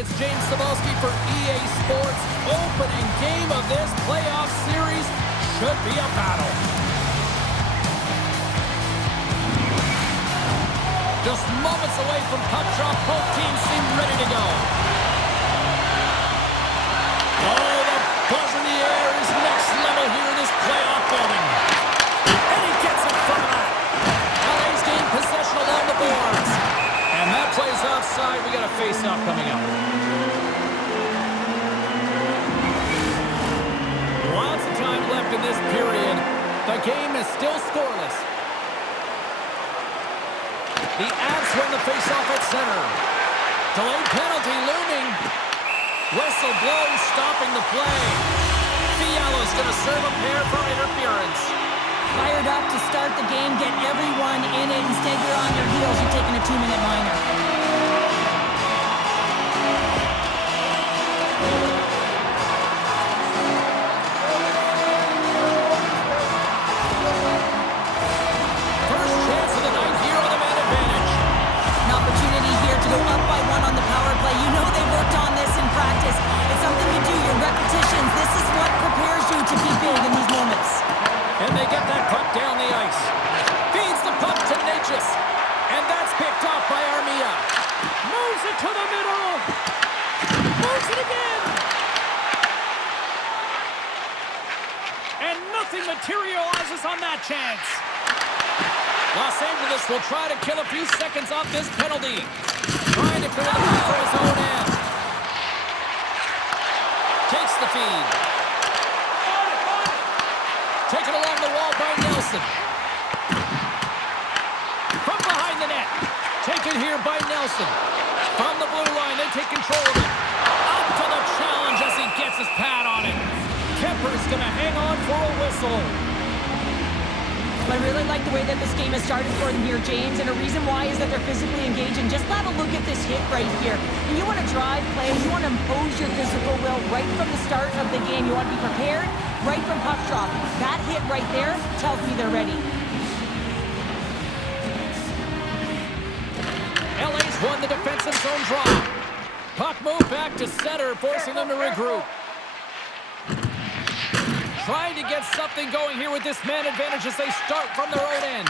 it's James Cebulski for EA Sports. Opening game of this playoff series should be a battle. Just moments away from puck drop, both teams seem ready to go. Oh, the buzz in the air is next level here in this playoff building. And he gets in front of that. LA's gained possession along the boards. And that play's offside. We got a face-off coming up. Lots of time left in this period. The game is still scoreless. The Avs win the face-off at center. Delayed penalty looming. Whistle blows, stopping the play. Fiala's going to serve a pair for interference. Fired up to start the game, get everyone in it. Instead, you're on your heels. You're taking a 2-minute minor. First chance of the night here on the man advantage. An opportunity here to go up by 1 on the power play. You know they've worked on this in practice. It's something you do, your repetitions. This is what prepares you to be big in these moments. And they get that puck down the ice. Feeds the puck to Natchez. And that's picked off by Armia. Moves it to the middle. Moves it again. And nothing materializes on that chance. Los Angeles will try to kill a few seconds off this penalty. Trying to clear the puck for his own end. Takes the feed. Taken along the wall by Nelson. From behind the net. Taken here by Nelson. From the blue line, they take control of it. Up to the challenge as he gets his pad on it. Kemper's going to hang on for a whistle. I really like the way that this game has started for them here, James, and a reason why is that they're physically engaging. Just have a look at this hit right here. And you want to drive plays, you want to impose your physical will right from the start of the game. You want to be prepared right from puck drop. That hit right there tells me they're ready. LA's won the defensive zone draw. Puck move back to center, forcing them to regroup. Trying to get something going here with this man advantage as they start from their own end.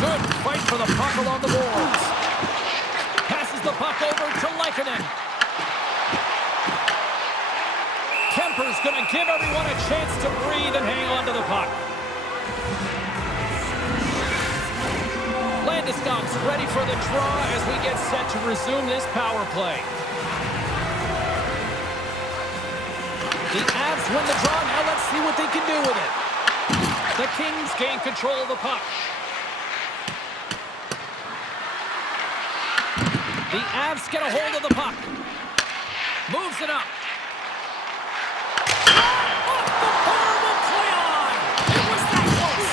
Good fight for the puck along the boards. Passes the puck over to Lehkonen. Kemper's going to give everyone a chance to breathe and hang on to the puck. Landeskog's ready for the draw as we get set to resume this power play. The Avs win the draw. Now let's see what they can do with it. The Kings gain control of the puck. The Avs get a hold of the puck. Moves it up. Off the bar will play on. It was that close.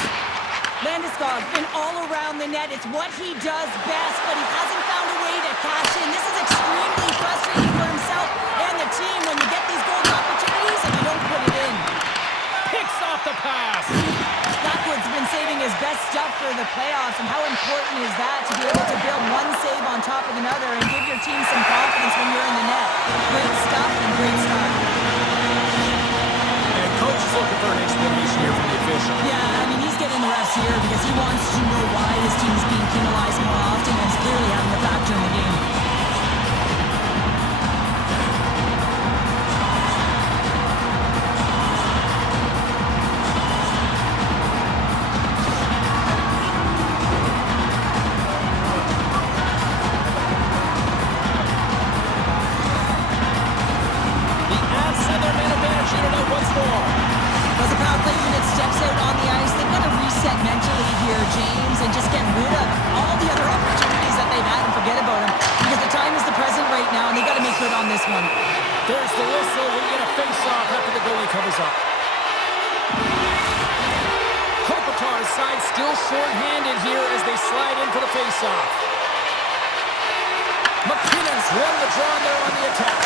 Landeskog been all around the net. It's what he does best, but he hasn't found a way to cash in. This is extremely frustrating for himself and the team when you get these golden opportunities and you don't put it in. Picks off the pass. Blackwood's been saving his best stuff for the playoffs, and how important is that to be able to build one save on top of another and give your team some confidence when you're in the net. Great stuff and great start. And coach is looking for an explanation here from the official. Yeah, I mean, he's getting the refs here because he wants to know why his team is being penalized more often, and it's clearly having a factor in the game. There's the whistle. We get a face-off after the goalie covers up. Kopitar's side still short-handed here as they slide in for the face-off. McKinnon's won the draw there on the attack.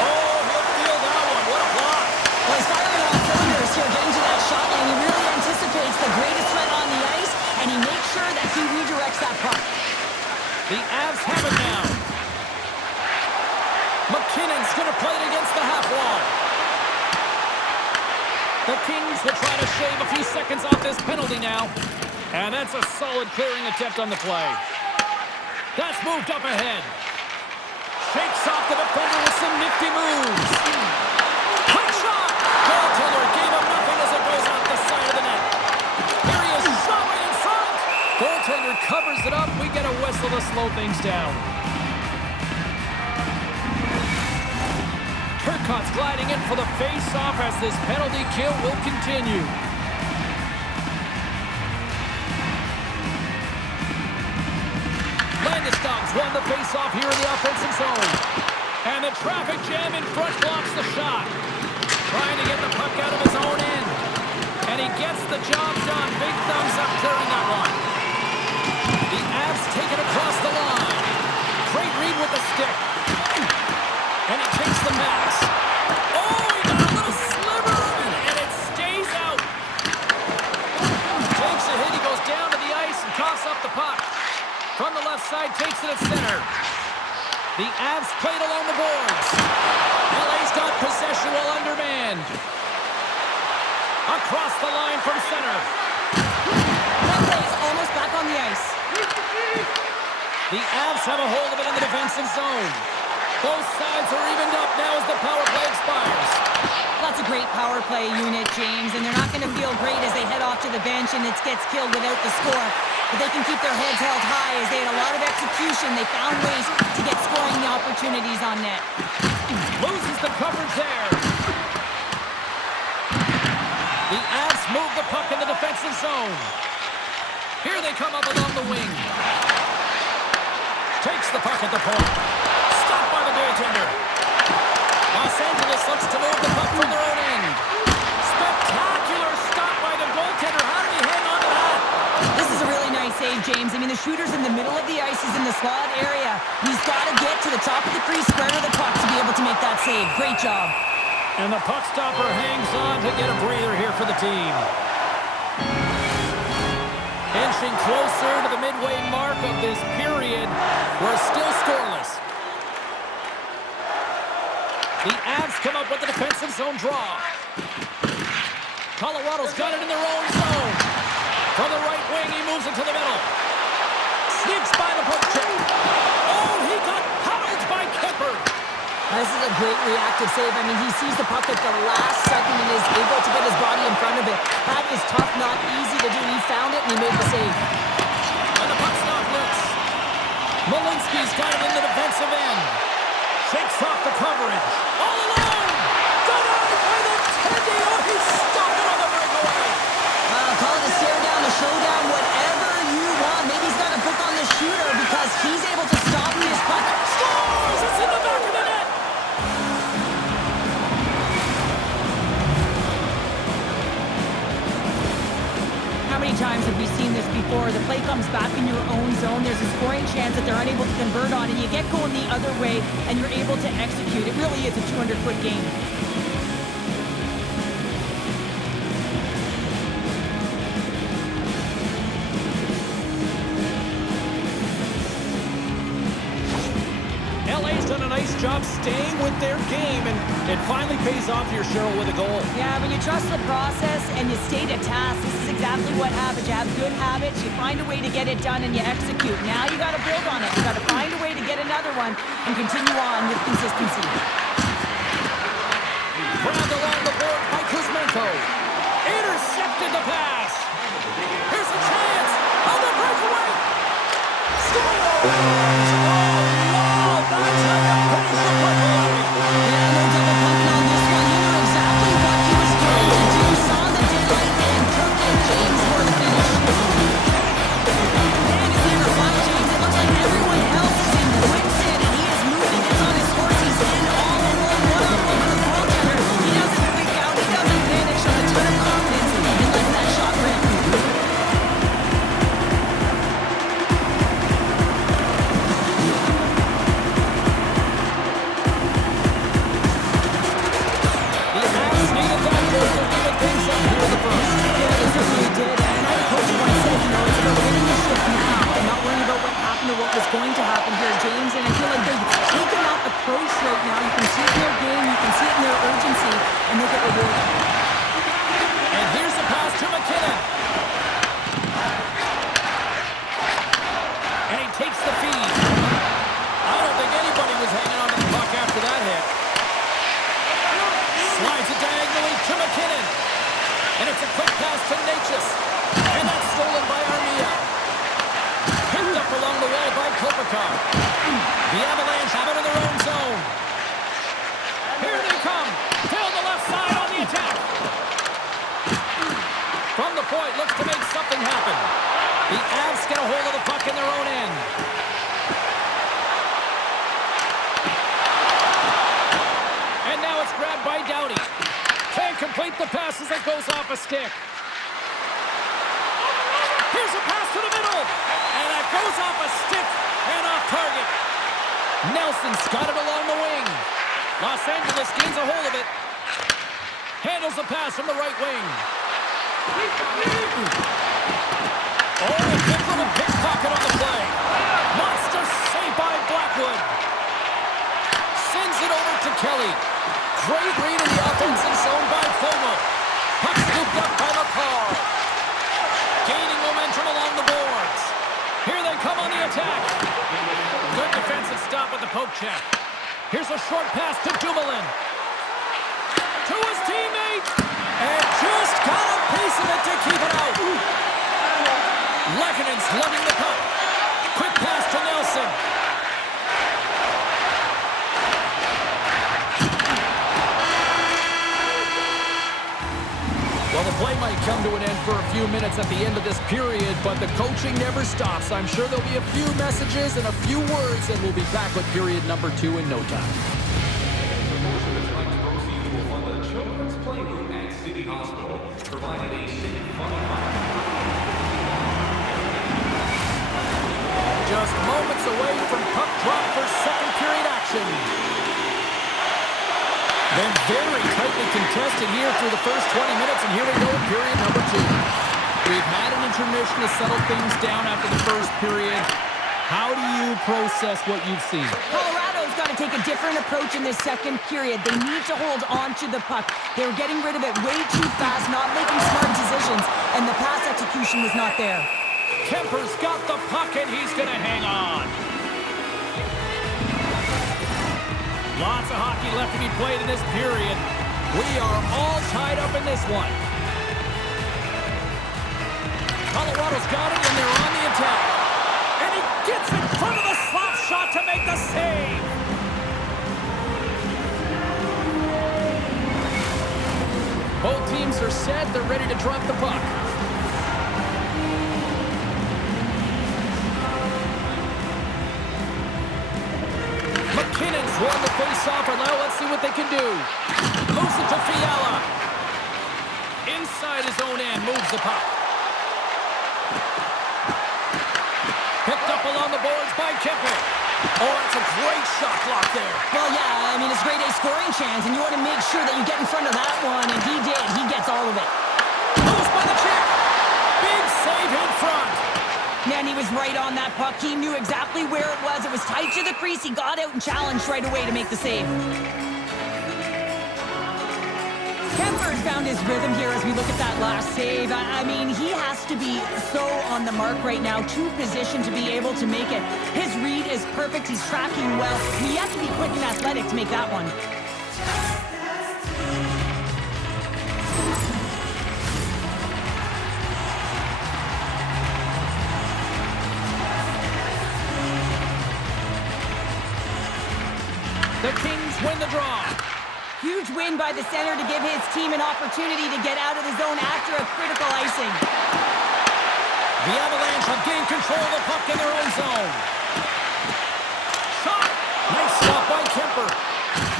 Oh, he'll feel that one. What a block. Well, he's firing on cylinders here, getting to that shot line. He really anticipates the greatest threat on the ice, and he makes sure that he redirects that puck. The Avs have it now. played against the half wall. The Kings will try to shave a few seconds off this penalty now. And that's a solid clearing attempt on the play. That's moved up ahead. Shakes off the defender with some nifty moves. Quick shot! Goaltender gave him nothing as it goes off the side of the net. Here he is, shot right in front. Goaltender covers it up. We get a whistle to slow things down. Turcotte's gliding in for the face-off as this penalty kill will continue. Landeskog's won the face-off here in the offensive zone. And the traffic jam in front blocks the shot. Trying to get the puck out of his own end. And he gets the job done. Big thumbs up clearing that one. The Avs take it across the line. Great read with the stick. And he takes the max. Oh, he got a little sliver of it, and it stays out. Takes a hit. He goes down to the ice and coughs up the puck. From the left side, takes it at center. The Avs played along the boards. LA's got possession while undermanned. Across the line from center. LA is almost back on the ice. The Avs have a hold of it in the defensive zone. Both sides are evened up now as the power play expires. That's a great power play unit, James, and they're not going to feel great as they head off to the bench and it gets killed without the score. But they can keep their heads held high as they had a lot of execution. They found ways to get scoring opportunities on net. Loses the coverage there. The Avs move the puck in the defensive zone. Here they come up along the wing. Takes the puck at the point. Stopped by the goaltender. Los Angeles looks to move the puck from their own end. Spectacular stop by the goaltender. How did he hang on to that? This is a really nice save, James. I mean, the shooter's in the middle of the ice. He's in the slot area. He's got to get to the top of the crease, square to the puck to be able to make that save. Great job. And the puck stopper hangs on to get a breather here for the team. Inching closer to the midway mark of this period. We're still scoreless. The Avs come up with the defensive zone draw. Colorado's got it in their own zone. From the right wing, he moves it to the middle. Sneaks by the poke check. Oh, he got pummeled by Kemper. This is a great reactive save. I mean, he sees the puck at the last second and is able to get his body in front of it. That is tough, not easy to do. He found it and he made the save. And the puck stop looks. Malinsky's got it in the defensive end. Shakes off the coverage. All alone! Done out by the Teddy! Oh, he stopped it on the breakaway! Call it a stare down, a showdown, whatever you want. Maybe he's got a book on the shooter because he's able to stop his puck. Scores! It's in the back of the net! How many times have we seen this before? The play comes back in your own zone. There's a scoring chance that they're unable to convert on, and you get going the other way, and you're able to execute. It really is a 200-foot game. LA's done a nice job staying with their game, and it finally pays off here, Cheryl, with a goal. Yeah, when you trust the process and you stay to task, this is exactly what happens. You have good habits, you find a way to get it done, and you execute. Now you got to build on it. You got to find a way to get another one and continue on with consistency. Grabbed along the board by Kuzmenko. Intercepted the pass. Here's a chance on the breakaway. Scores! Nachas. And that's stolen by Armia. Picked up along the wall by Kopitar. The Avalanche have it in their own zone. Here they come. Down the left side on the attack. From the point, looks to make something happen. The Avs get a hold of the puck in their own end. And now it's grabbed by Doughty. Can't complete the pass as it goes off a stick. Here's a pass to the middle. And that goes off a stick and off target. Nelson's got it along the wing. Los Angeles gains a hold of it. Handles the pass from the right wing. Oh, a big little pickpocket on the play. Monster save by Blackwood. Sends it over to Kelly. Great read in the offensive zone by Fomo. Puck scooped up by McCall. Gaining momentum along the boards. Here they come on the attack. Good defensive stop with the poke check. Here's a short pass to Dumoulin. To his teammate. And just got a piece of it to keep it out. Lekkinen slugging the puck. Quick pass to Nelson. Well, the play might come to an end for a few minutes at the end of this period, but the coaching never stops. I'm sure there'll be a few messages and a few words, and we'll be back with period number 2 in no time. Just moments away from puck drop for second period action. Been very tightly contested here through the first 20 minutes, and here we go in period number 2. We've had an intermission to settle things down after the first period. How do you process what you've seen? Colorado's got to take a different approach in this second period. They need to hold on to the puck. They were getting rid of it way too fast, not making smart decisions, and the pass execution was not there. Kemper's got the puck, and he's going to hang on. Lots of hockey left to be played in this period. We are all tied up in this one. Colorado's got it, and they're on the attack. And he gets in front of the slap shot to make the save. Both teams are set. They're ready to drop the puck. McKinnon's won the face-off, and now let's see what they can do. Moves it to Fiala. Inside his own end, moves the puck. Picked up along the boards by Kemper. Oh, that's a great shot block there. Well, yeah, I mean, it's grade A scoring chance, and you want to make sure that you get in front of that one, and he did. He gets all of it. Moves by the check. Big save in front. Man, he was right on that puck. He knew exactly where it was. It was tight to the crease. He got out and challenged right away to make the save. Kemper's found his rhythm here as we look at that last save. I mean, he has to be so on the mark right now, too positioned to be able to make it. His read is perfect. He's tracking well. He has to be quick and athletic to make that one. The Kings win the draw. Huge win by the center to give his team an opportunity to get out of the zone after a critical icing. The Avalanche have gained control of the puck in their own zone. Shot! Nice stop by Kemper.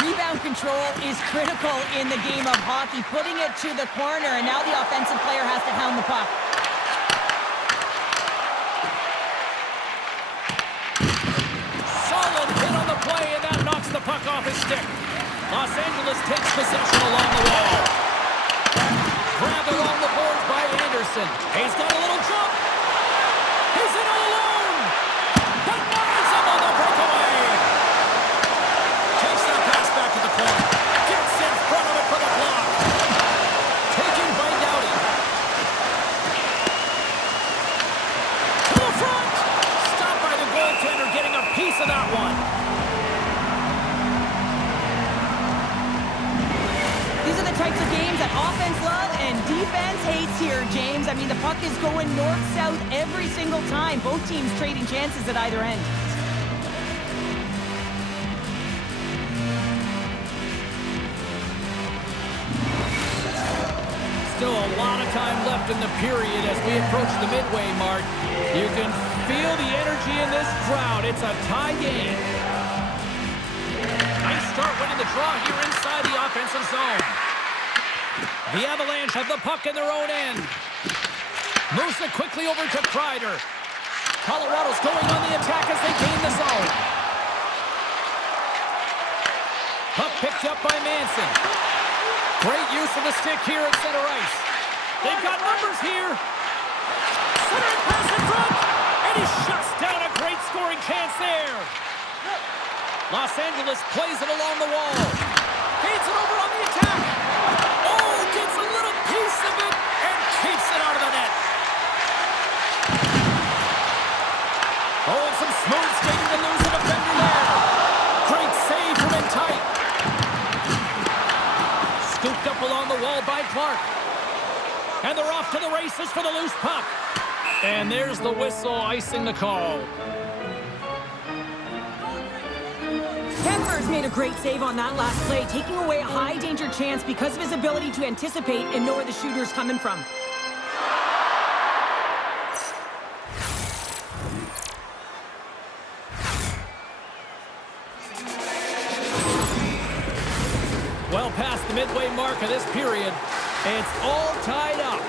Rebound control is critical in the game of hockey. Putting it to the corner, and now the offensive player has to hound the puck. Solid hit on the play, and that knocks the puck off his stick. Los Angeles takes possession along the wall. Grabbed along the boards by Anderson. He's got a little jump. He's in all alone. Denies him on the breakaway. Takes that pass back to the point. Gets in front of it for the block. Taken by Doughty. To the front. Stopped by the goaltender, getting a piece of that one. These are the types of games that offense loves and defense hates here, James. James. I mean, the puck is going north-south every single time. Both teams trading chances at either end. Still a lot of time left in the period as we approach the midway mark. You can feel the energy in this crowd. It's a tie game. Nice start winning the draw here inside the offensive zone. The Avalanche have the puck in their own end. Moves it quickly over to Kreider. Colorado's going on the attack as they gain the zone. Puck picked up by Manson. Great use of the stick here at center ice. They've got numbers here. Centering pass in front. And he shuts down a great scoring chance there. Los Angeles plays it along the wall. Feeds it over on the attack. Oh, gets a little piece of it and keeps it out of the net. Oh, and some smooth skating to lose a defender there. Great save from in tight. Scooped up along the wall by Clark. And they're off to the races for the loose puck. And there's the whistle icing the call. Kemper's made a great save on that last play, taking away a high-danger chance because of his ability to anticipate and know where the shooter's coming from. Well past the midway mark of this period, it's all tied up.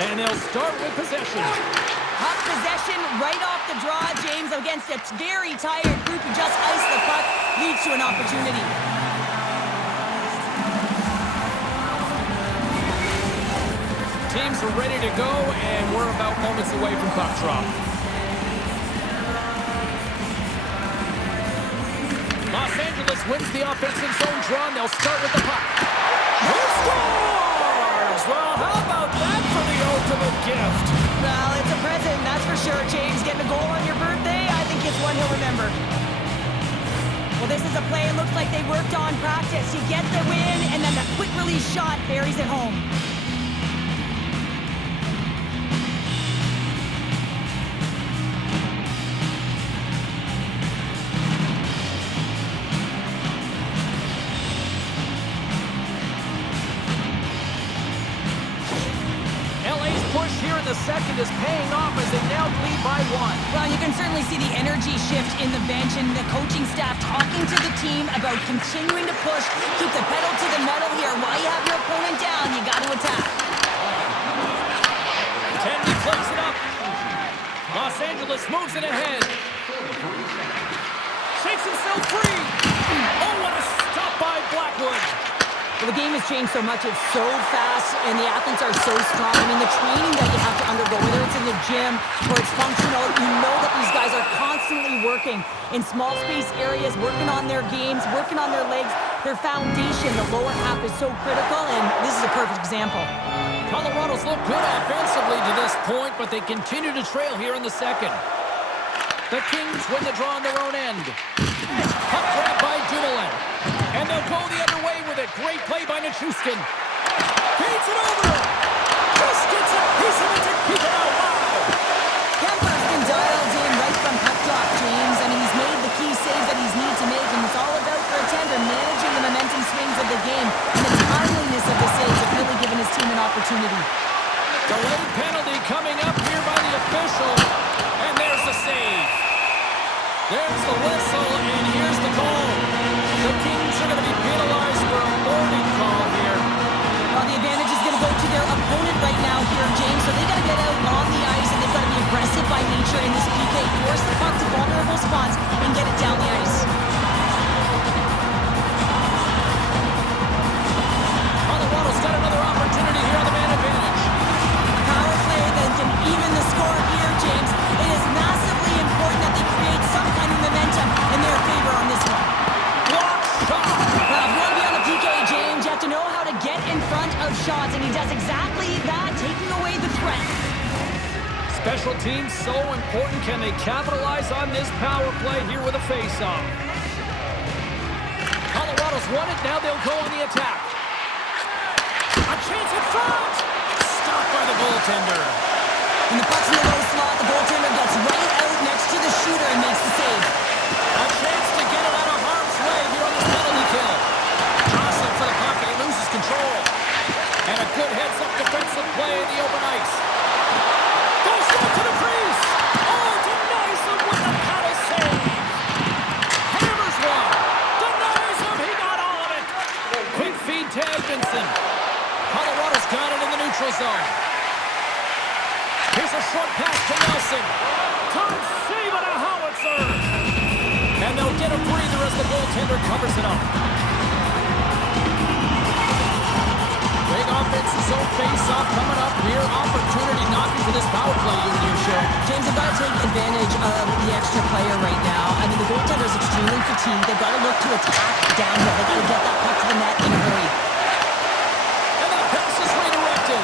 And they'll start with possession. Puck possession right off the draw, James, against a very tired group who just iced the puck, leads to an opportunity. Teams are ready to go, and we're about moments away from puck drop. Los Angeles wins the offensive zone draw, and they'll start with the puck. Who scores? Well, how about that for the ultimate gift? Well, it's a present, that's for sure, James. Getting a goal on your birthday, I think it's one he'll remember. Well, this is a play it looks like they worked on practice. You get the win, and then the quick release shot buries it home. The second is paying off as they now lead by one. Well, you can certainly see the energy shift in the bench and the coaching staff talking to the team about continuing to push, keep the pedal to the metal here. While you have your opponent down, you got to attack. Kennedy plays it up. Los Angeles moves it ahead. Shakes himself free. Oh, what a stop by Blackwood. Well, the game has changed so much. It's so fast, and the athletes are so strong. I mean, the training that you have to undergo, whether it's in the gym or it's functional, you know that these guys are constantly working in small space areas, working on their games, working on their legs. Their foundation, the lower half, is so critical, and this is a perfect example. Colorado's looked good offensively to this point, but they continue to trail here in the second. The Kings win the draw on their own end. Puck grab by Dumoulin. And they'll go the other way with it. Great play by Nichushkin. Feeds it over. Just gets a piece of it to keep it out. Wow. Kemper's been dialed in right from puck drop, James. I mean, he's made the key saves that he's needed to make, and it's all about for a tender managing the momentum swings of the game. And the timeliness of the saves have really given his team an opportunity. Delayed penalty coming up here by the official. And there's the save. There's the whistle, and here's the call. The Kings are going to be penalized for a warning call here. Well, the advantage is going to go to their opponent right now here, James, so they got to get out on the ice, and they've got to be aggressive by nature in this PK, force the puck to vulnerable spots, and get it down the ice. Colorado's got another opportunity here on the man advantage. A power play that can even the score here, James. It is massively important that they create some kind of momentum in their favor on this one. Block shot. Well, if you want to be on the PK, James, you have to know how to get in front of shots, and he does exactly that, taking away the threat. Special teams so important. Can they capitalize on this power play here with a face-off? Colorado's won it. Now they'll go on the attack. A chance in front. Stopped by the goaltender. When the puck's in the low slot, the goaltender gets right out next to the shooter and makes the save. A chance to get it out of harm's way here on this penalty kill. Jostling for the puck, and he loses control. And a good heads-up defensive play in the open ice. Goes right to the crease. Oh, denies him with a paddle save. Hammers one. Denies him. He got all of it. Quick feed to Edmondson. Colorado's got it in the neutral zone. Here's a short pass to Nelson. Time save on a howitzer. And they'll get a breather as the goaltender covers it up. Big offensive zone face-off coming up here. Opportunity knocking for this power play unit here, Shea. James, they've got to take advantage of the extra player right now. I mean, the goaltender's extremely fatigued. They've got to look to attack downhill. They've got to get that puck to the net in a hurry. And that pass is redirected.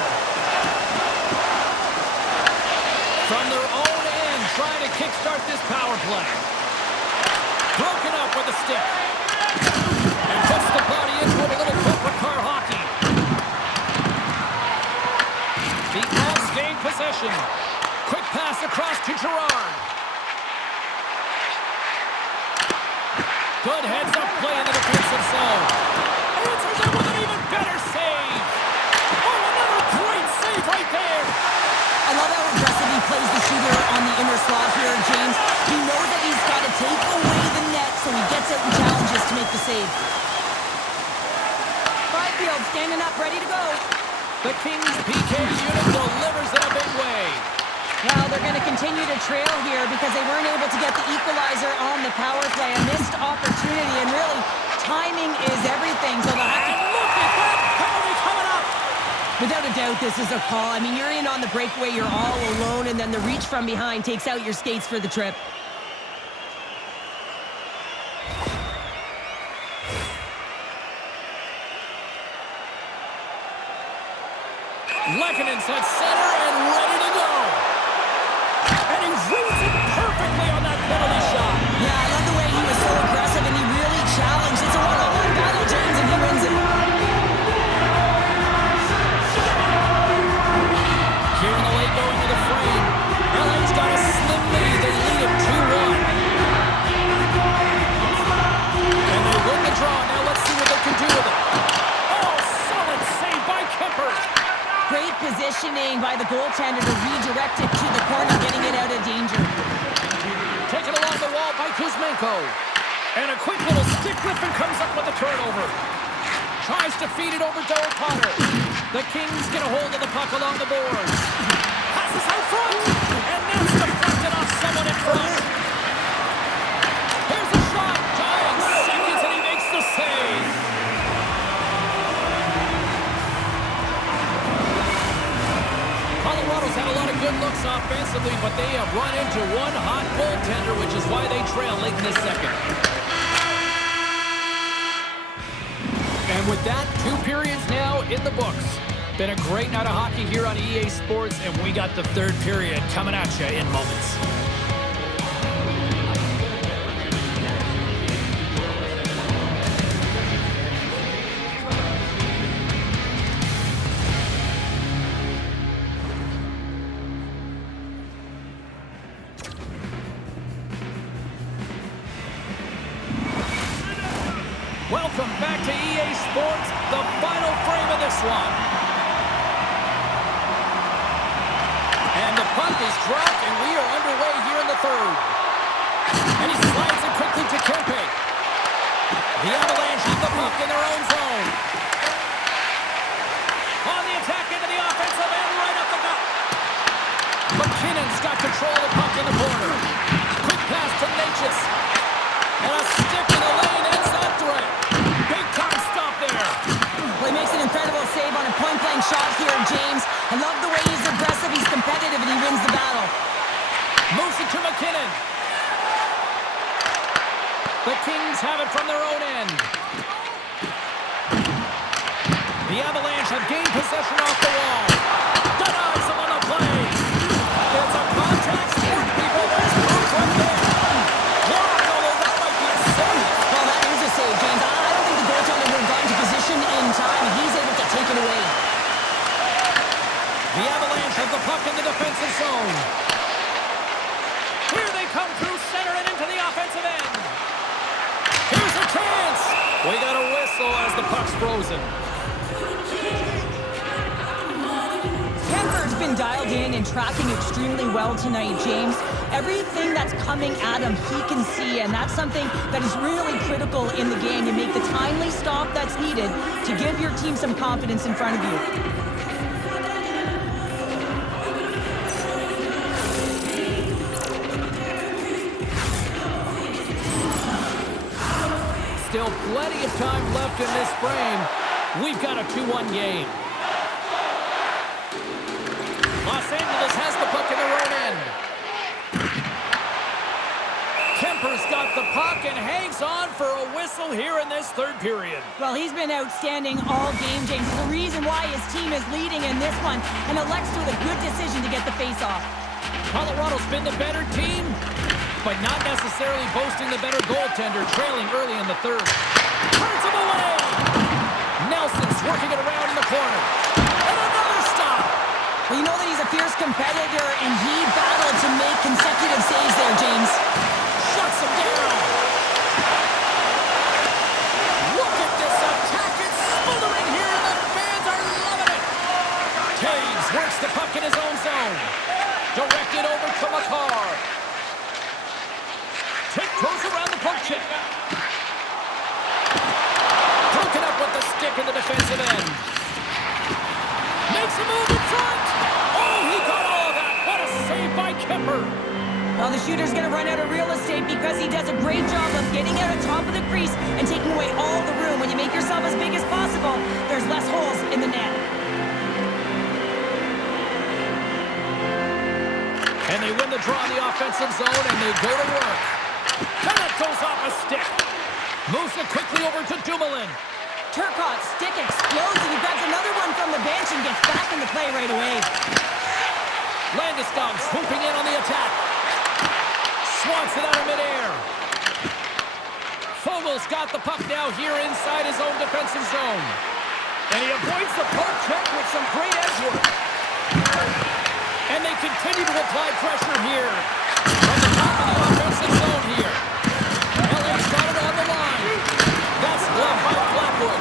From their own end, trying to kickstart this power play. Broken up with a stick. And puts the body into a little corporate car hockey. The Avs gain possession. Quick pass across to Gerard. Good heads-up play in the defensive zone. Answers it with an even better save. Oh, another great save right there. I love how aggressive he plays the shooter on the inner slot here, James. He knows that he's got to take away the net, so he gets out and challenges to make the save. Byfield standing up, ready to go. The Kings PK unit delivers in a big way. Well, they're going to continue to trail here because they weren't able to get the equalizer on the power play. A missed opportunity, and really, timing is everything. So they'll have to... And look at that penalty coming up. Without a doubt, this is a call. I mean, you're in on the breakaway, you're all alone, and then the reach from behind takes out your skates for the trip. Lekin inside center and ready to go. And he reads it perfectly on that penalty shot. Yeah, I love the way he was so aggressive, and he really challenged. It's a one-on-one battle, James, and he wins it. Here in the late going to the frame. LA's got a slim lead. They lead it 2-1. And they win the draw. Now let's see what they can do with it. Oh, solid save by Kemper. Great positioning by the goaltender to redirect it to the corner, getting it out of danger. Taken along the wall by Kuzmenko. And a quick little stick lift and comes up with a turnover. Tries to feed it over to O'Connor. The Kings get a hold of the puck along the boards. Passes out front. And that's deflected off someone in front. Here's a shot. Dying seconds and he makes the save. Colorado's had a lot of good looks offensively, but they have run into one hot goaltender, which is why they trail late in this second. And with that, 2 periods now in the books. Been a great night of hockey here on EA Sports, and we got the 3rd period coming at you in moments. Welcome back to EA Sports, the final frame of this one. And the puck is dropped, and we are underway here in the 3rd. And he slides it quickly to Kempe. The Avalanche have the puck in their own zone. On the attack into the offensive end, right up the gut. McKinnon's got control of the puck in the corner. Quick pass to Natchez. And a stick in the lane ends that threat. Big time stop there. Well, he makes an incredible save on a point-blank shot here, James. I love the way he's aggressive, he's competitive, and he wins the battle. Moves it to McKinnon. The Kings have it from their own end. The Avalanche have gained possession off the wall. Denies him on the play. It's a contact sport, people. That's proof right there. Blocked, although that might be a save. Well, that is a save, James. I don't think the goaltender The Avalanche have the puck in the defensive zone. Here they come through center and into the offensive end. Here's a chance. We got a whistle as the puck's frozen. Kemper's been dialed in and tracking extremely well tonight, James. Everything that's coming at him, he can see, and that's something that is really critical in the game. You make the timely stop that's needed to give your team some confidence in front of you. Still plenty of time left in this frame. We've got a 2-1 game. Los Angeles has the puck in their own end. Kemper's got the puck and hangs on for a whistle here in this third period. Well, he's been outstanding all game, James. The reason why his team is leading in this one, and elects with a good decision to get the face-off. Colorado's been the better team, but not necessarily boasting the better goaltender, trailing early in the third. Turns him away! Nelson's working it around in the corner. And another stop! Well, you know that he's a fierce competitor, and he battled to make consecutive saves there, James. Shuts him down! Look at this attack! It's smothering here, and the fans are loving it! Taves works the puck in his own zone. Directed over to McCarr. Tiptoes around the poke check. Broken up with the stick in the defensive end. Makes a move in front. Oh, he got all of that. What a save by Kemper. Well, the shooter's going to run out of real estate because he does a great job of getting out on top of the crease and taking away all the room. When you make yourself as big as possible, there's less holes in the net. And they win the draw in the offensive zone, and they go to work. And it goes off a stick. Moves it quickly over to Dumoulin. Turcotte's stick explodes, and he grabs another one from the bench and gets back into play right away. Landeskog swooping in on the attack. Swats it out of midair. Fogel's got the puck now here inside his own defensive zone. And he avoids the poke check with some great edge work. And they continue to apply pressure here. From the top of the offensive zone here. LA's got it on the line. That's gloved by Blackwood.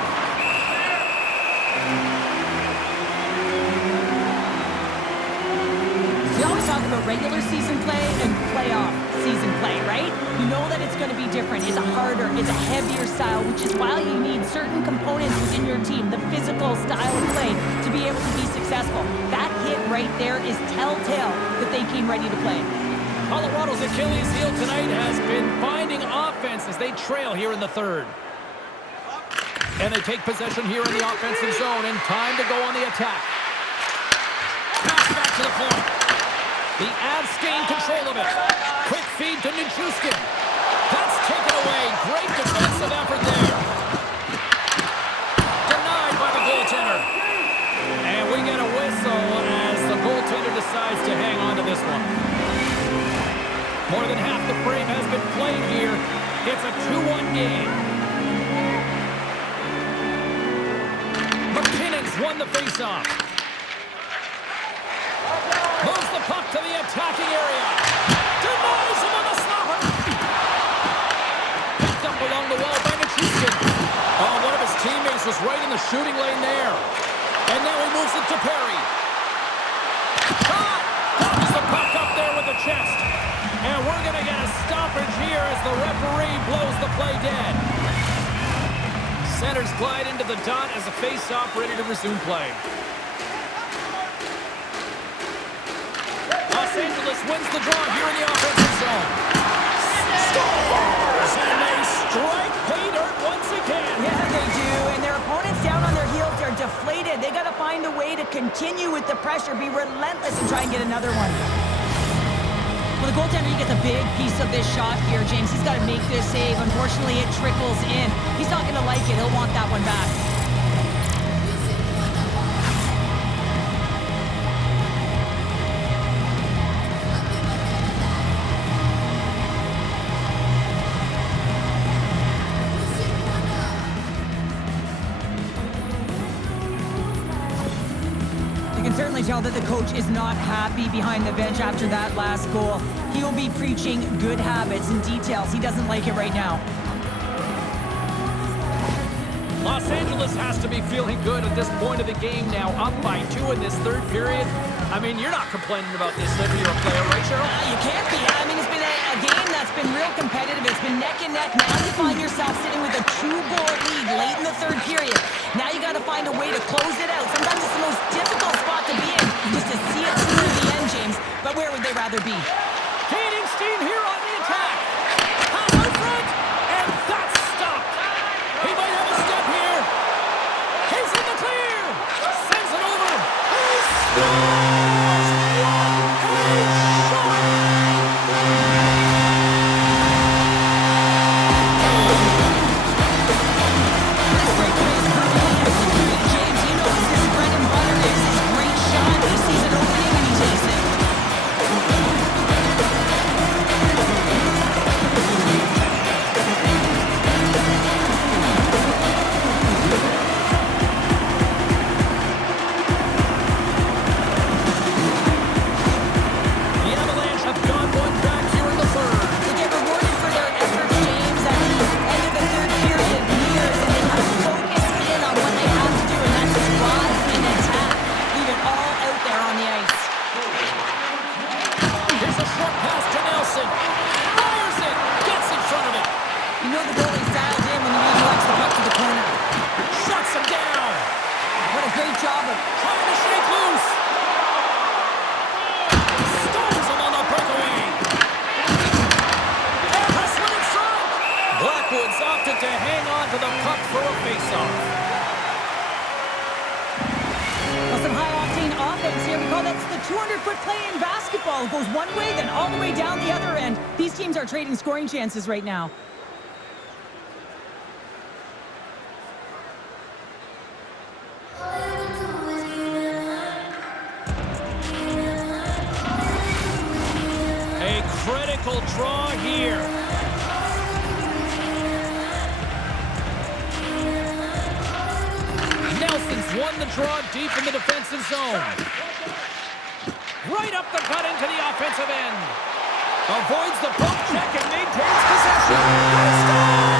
We always talk about regular season play and playoff season play, right? You know that it's going to be different. It's a harder, it's a heavier style, which is why you need certain components within your team, the physical style of play, to be able to be successful. That hit right there is telltale that they came ready to play. Colorado's Achilles heel tonight has been finding offense as they trail here in the third. And they take possession here in the offensive zone, and time to go on the attack. Pass back to the point. The Avs gain control of it. Quick feed to Nichushkin. That's taken away. Great defensive effort there. Denied by the goaltender. And we get a whistle as the goaltender decides to hang on to this one. More than half the frame has been played here. It's a 2-1 game. McKinnon's won the faceoff. Moves the puck to the attacking area. Denies him on the stopper. Picked up along the wall by Nichushkin. Oh, one of his teammates was right in the shooting lane there. And now he moves it to Perry. Shot! Punches the puck up there with the chest. And we're going to get a stoppage here as the referee blows the play dead. Centers glide into the dot as a face-off ready to resume play. Los Angeles wins the draw here in the offensive zone. Scores! And they strike pay dirt once again. Yeah, they do. And their opponents down on their heels, they're deflated. They got to find a way to continue with the pressure, be relentless, and try and get another one. Well, the goaltender, he gets a big piece of this shot here, James. He's got to make this save. Unfortunately, it trickles in. He's not going to like it. He'll want that one back. certainly tell that the coach is not happy behind the bench after that last goal. He will be preaching good habits and details. He doesn't like it right now. Los Angeles has to be feeling good at this point of the game now, up by 2 in this third period. I mean, you're not complaining about this if you're a player, right, Cheryl? You can't be. I mean, it's been a game that's been real competitive. It's been neck and neck. Now you find yourself sitting with a 2-goal lead late in the third period. Now you got to find a way to close it out. Sometimes it's the most difficult spot to be in, just to see it through to the end, James. But where would they rather be? Gaining steam here on the attack. Pass out front, and that's stopped. He might have a step here. He's in the clear. Sends it over. He scores! To hang on to the puck for a face-off. Well, some high-octane offense here. We call that the 200-foot play in basketball. It goes one way, then all the way down the other end. These teams are trading scoring chances right now. A critical draw here. Won the draw deep in the defensive zone. Right up the gut into the offensive end. Avoids the poke check and maintains possession. And a score!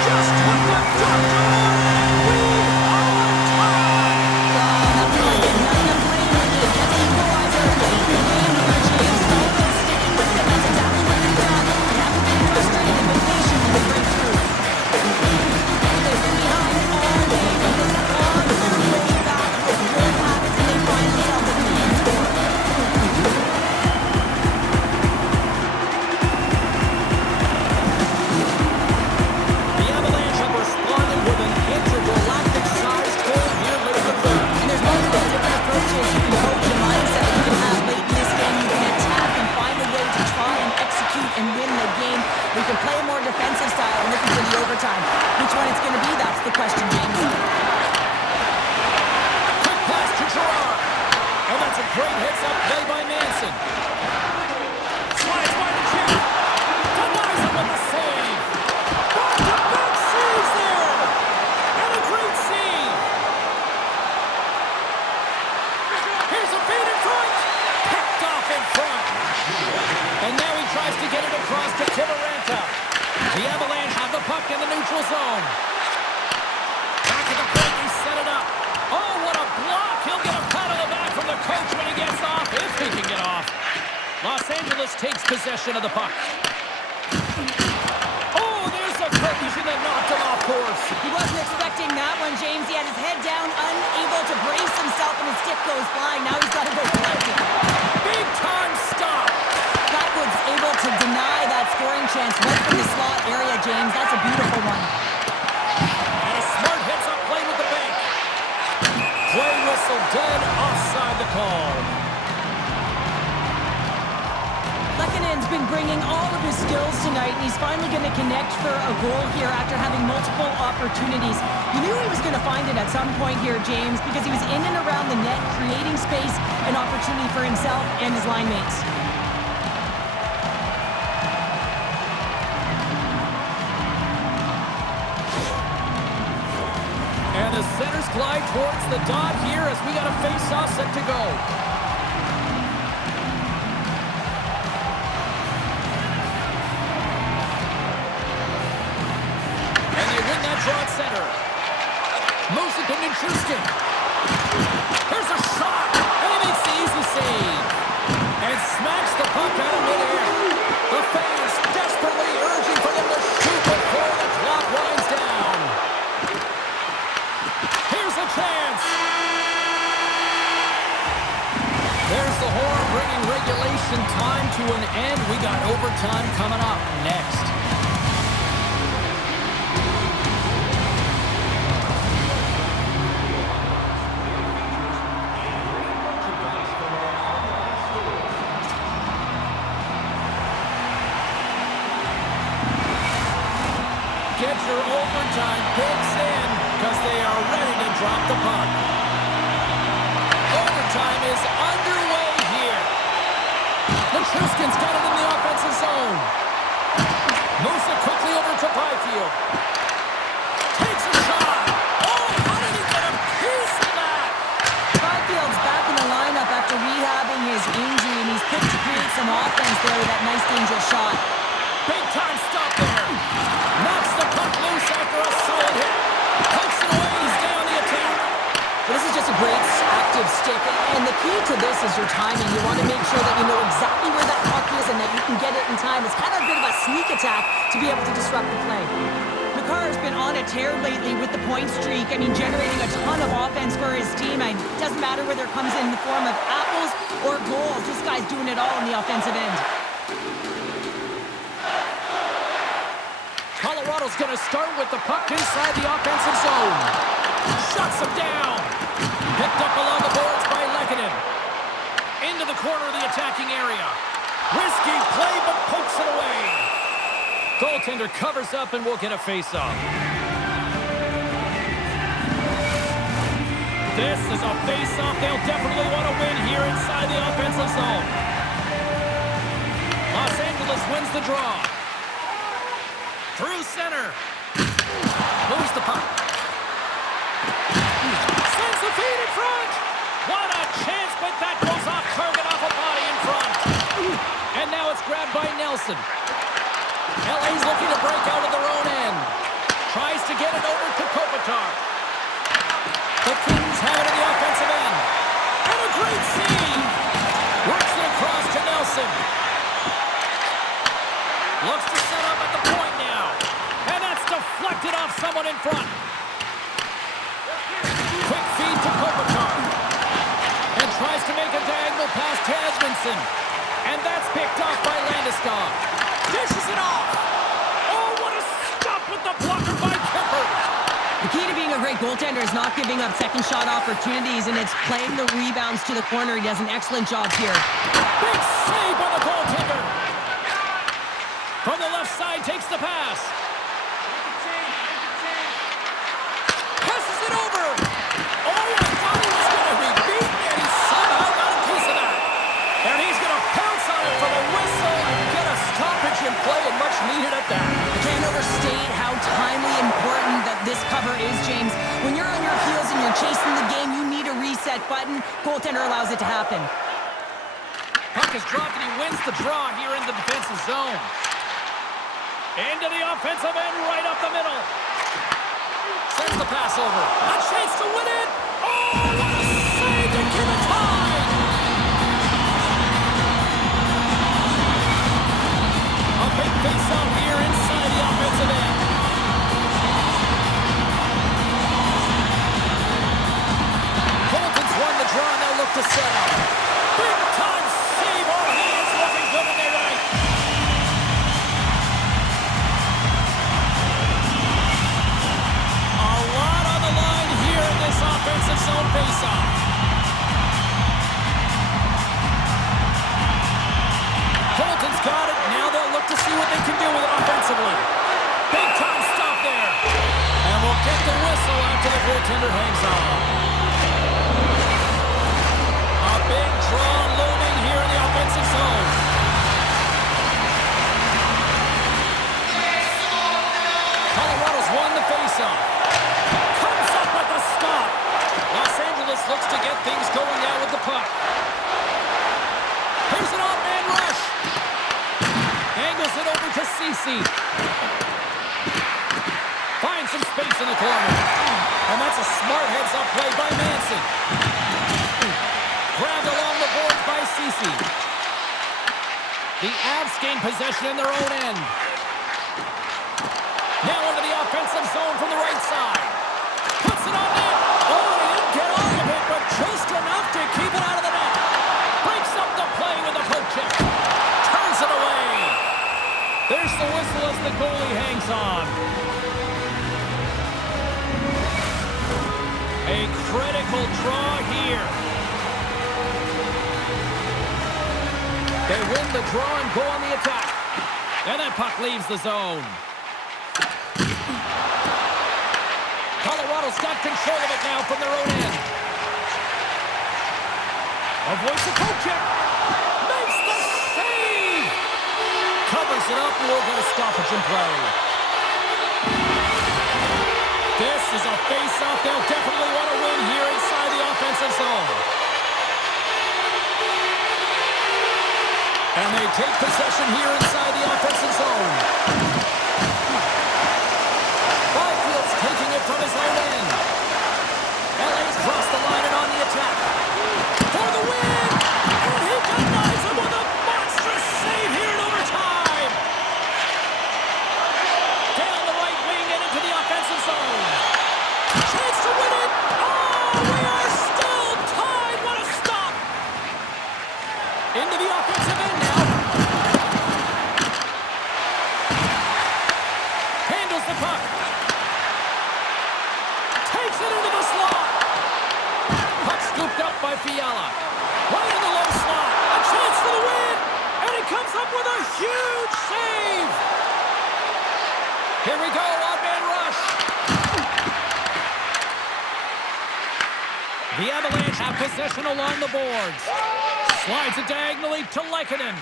Just what the doctor wanted. We are tied. Nothing like it. Nothing playing with it. Gets the equalizer late in the game here, James. Dolphins sticking with it. That's exactly what they've done. They haven't been frustrated. They've been patient with the breakthrough. They've been behind all day, but this is on their way back with good habits, and they find themselves at the lead score. The Avalanche have responded with an intergalactic-sized goal here late in the third. And there's multiple different approaches you can coach and mindset you can have late in this game. You can attack and find a way to try and execute and win the game. You can play a more defensive style and looking for the overtime. Which one it's going to be, that's the question, James. Quick pass to Gerard. And that's a great heads-up play by Manson. Slides by the check. Denies him with the save. Back-to-back saves there. And a great save. Here's a feed in front. Picked off in front. And now he tries to get it across to Timaranta. The Avalanche have the puck in the neutral zone. Back at the point, they set it up. Oh, what a block! He'll get a pat on the back from the coach when he gets off, if he can get off. Los Angeles takes possession of the puck. Oh, there's a collision that knocked him off course. He wasn't expecting that one, James. He had his head down, unable to brace himself, and his stick goes flying. Now he's got to go collect it. Big time stop. Blackwood's able to deny that scoring chance right from the slot area, James. That's a beautiful one. And a smart heads-up play with the bank. Play whistle dead, offside the call. Lekkonen's been bringing all of his skills tonight, and he's finally going to connect for a goal here after having multiple opportunities. You knew he was going to find it at some point here, James, because he was in and around the net, creating space and opportunity for himself and his line mates. And the centers glide towards the dot here as we got a face-off set to go. And they win that draw at center. Moves it to Nichushkin. Here's a shot, and he makes the easy save. And smacks the puck out of midair. The fans desperately urging for them to shoot before the clock winds down. Here's a chance. There's the horn bringing regulation time to an end. We got overtime coming up next. Get your overtime picks in because they are ready to drop the puck. Overtime is underway here. Nichushkin's got it in the offensive zone. Moves it quickly over to Byfield. Takes a shot. Oh, how did he get a piece of that? Byfield's back in the lineup after rehabbing his injury, and he's picked to create some offense there with that nice dangerous shot. Big time stop there. Knocks the puck loose after a solid hit. Pokes it away. He's down the attack. Well, this is just a great active stick, and the key to this is your timing. You want to make sure that you know exactly where that puck is and that you can get it in time. It's kind of a bit of a sneak attack to be able to disrupt the play. McCarr's been on a tear lately with the point streak. I mean, generating a ton of offense for his team. It doesn't matter whether it comes in the form of apples or goals. This guy's doing it all on the offensive end. Colorado's going to start with the puck inside the offensive zone. Shuts him down. Picked up along the boards by Lehkonen. Into the corner of the attacking area. Risky play, but pokes it away. Goaltender covers up and will get a face-off. This is a face-off they'll definitely want to win here inside the offensive zone. Los Angeles wins the draw. Through center. Moves the puck. Sends the feed in front. What a chance, but that goes off target off a body in front. And now it's grabbed by Nelson. LA's looking to break out of their own end. Tries to get it over to Kopitar. The Kings have it in the offensive end. And a great save. Works it across to Nelson. Looks to set up at the point now. And that's deflected off someone in front. Quick feed to Kopitar. And tries to make a diagonal pass to Edmondson. And that's picked off by Landeskog. Dishes it off. Oh, what a stop with the blocker by Kemper. The key to being a great goaltender is not giving up second shot opportunities, and it's playing the rebounds to the corner. He does an excellent job here. Big save by the goaltender. From the left side, takes the pass. Passes it over. Oh, I thought he was going to be beaten, and he somehow got a piece of that. And he's going to pounce on it for the whistle and get a stoppage in play, and much needed at that. I can't overstate how timely important that this cover is, James. When you're on your heels and you're chasing the game, you need a reset button. Goaltender allows it to happen. Puck is dropped, and he wins the draw here in the defensive zone. Into the offensive end, right up the middle. Sends the pass over. A chance to win it. Oh, what a save to give it time. A big face-off here inside the offensive end. Colton's won the draw, now look to set up. Big time save. Oh, he is looking good in there tonight. A lot on the line here in this offensive zone face-off. Colton's got it. Now they'll look to see what they can do with it offensively. Big time stop there. And we'll get the whistle after the goaltender hangs on. A big draw looming here in the offensive zone. Colorado's won the face-off. Comes up with the space in the corner. And that's a smart heads-up play by Manson. Grabbed along the boards by Ceci. The Avs gain possession in their own end. Now into the offensive zone from the right side. Puts it on net. Oh, he didn't get all of it, but just enough to keep it out of the net. Breaks up the play with a poke check. Turns it away. There's the whistle as the goalie hangs on. A critical draw here. They win the draw and go on the attack. And that puck leaves the zone. Colorado's got control of it now from their own end. Avoids the poke check. Makes the save. Covers it up. We'll get a stoppage in play. This is a face-off they'll definitely want to win here inside the offensive zone. And they take possession here inside the offensive zone. Byfield's taking it from his own end. LA's crossed the line and on the attack. For the win! And he denies him with a monstrous save here in overtime. Down the right wing and into the offensive zone. Chance to win it! Oh, we are still tied! What a stop! Into the offensive end now. Handles the puck. Takes it into the slot. Puck scooped up by Fiala. Right in the low slot. A chance for the win. And he comes up with a huge save. Here we go, odd-man rush. The Avalanche have possession along the boards. Slides it diagonally to Lehkonen.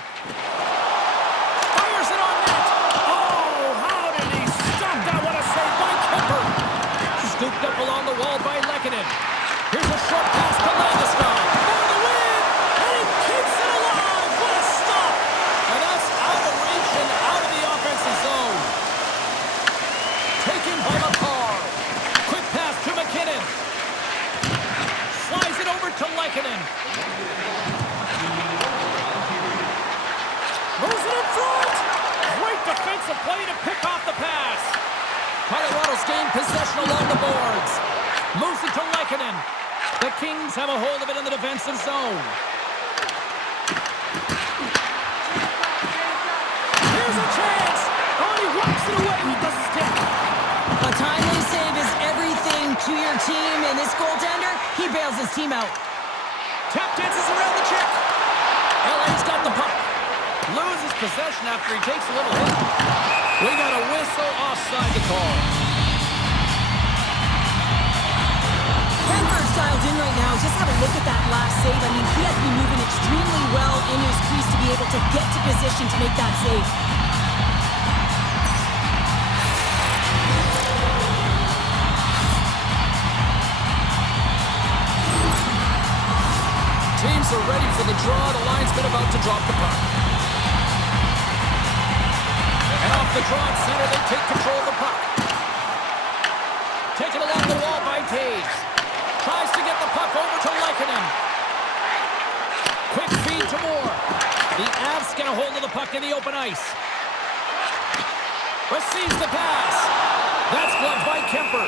Fires it on net. Oh, how did he stop that? What a save by Kemper. Scooped up along the wall by Lehkonen. Here's a short pass to Landeskog. For the win! And he keeps it alive. What a stop! And that's out of reach and out of the offensive zone. Taken by McCarr. Quick pass to McKinnon. Slides it over to Lehkonen. Moves it in front. Great defensive play to pick off the pass. Colorado's gained possession along the boards. Moves it to Lehkonen. The Kings have a hold of it in the defensive zone. Here's a chance. Oh, he walks it away with the stick. A timely save is everything to your team, and this goaltender, he bails his team out. Tap dances around the check. LA's got the puck. Loses possession after he takes a little hit. We got a whistle offside to call. Kemper's dialed in right now. Just have a look at that last save. I mean, he has to be moving extremely well in his crease to be able to get to position to make that save. Teams are ready for the draw. The linesman about to drop the puck. And off the draw at center, they take control of the puck. Taken along the wall by Taves. Tries to get the puck over to Lehkonen. Quick feed to Moore. The Avs get a hold of the puck in the open ice. Receives the pass. That's gloved by Kemper.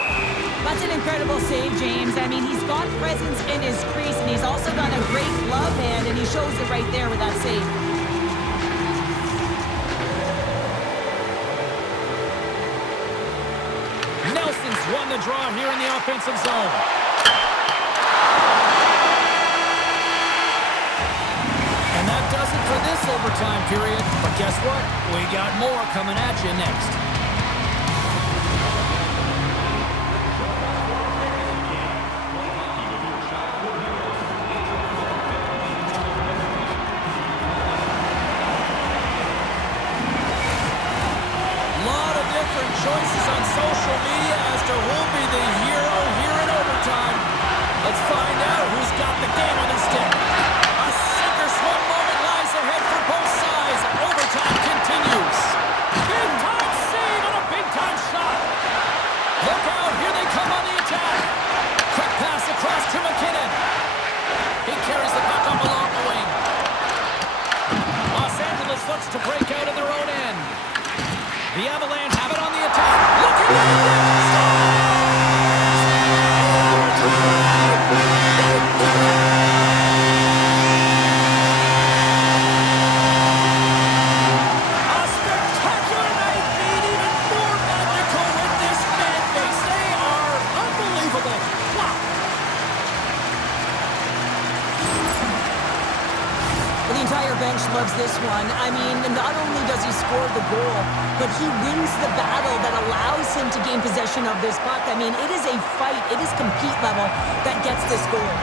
That's an incredible save, James. I mean, he's got presence in his crease, and he's also got a great glove hand, and he shows it right there with that save. Nelson's won the draw here in the offensive zone. And that does it for this overtime period. But guess what? We got more coming at you next. Choices on social media as to who'll be the hero here in overtime. Let's find out who's got the game on their stick. A sink-or-swim moment lies ahead for both sides. Overtime continues. Big-time save come on the attack. Quick pass across to McKinnon. He carries the puck up along the wing. Los Angeles looks to break out in their own end. The Avalanche have it on the attack. Looking at it. A spectacular night made even more magical with this fan base. They are unbelievable. Wow. Well, the entire bench loves this one. I mean, not only does he score the goal, but he wins the battle that allows him to gain possession of this puck. I mean, it is a fight, it is compete level that gets this goal.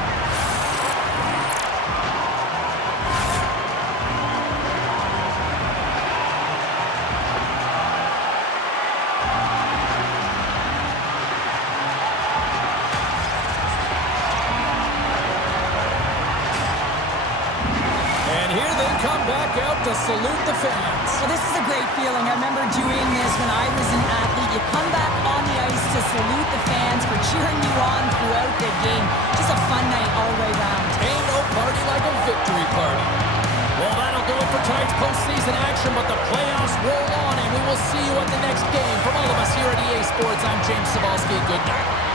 And here they come back out to salute the fans. Well, this is a great feeling. I remember doing this when I was an athlete. You come back on the ice to salute the fans for cheering you on throughout the game. Just a fun night all the way around. Ain't no party like a victory party. Well, that'll do it for tonight's postseason action, but the playoffs roll on, and we will see you at the next game. From all of us here at EA Sports, I'm James Cybulski. Good night.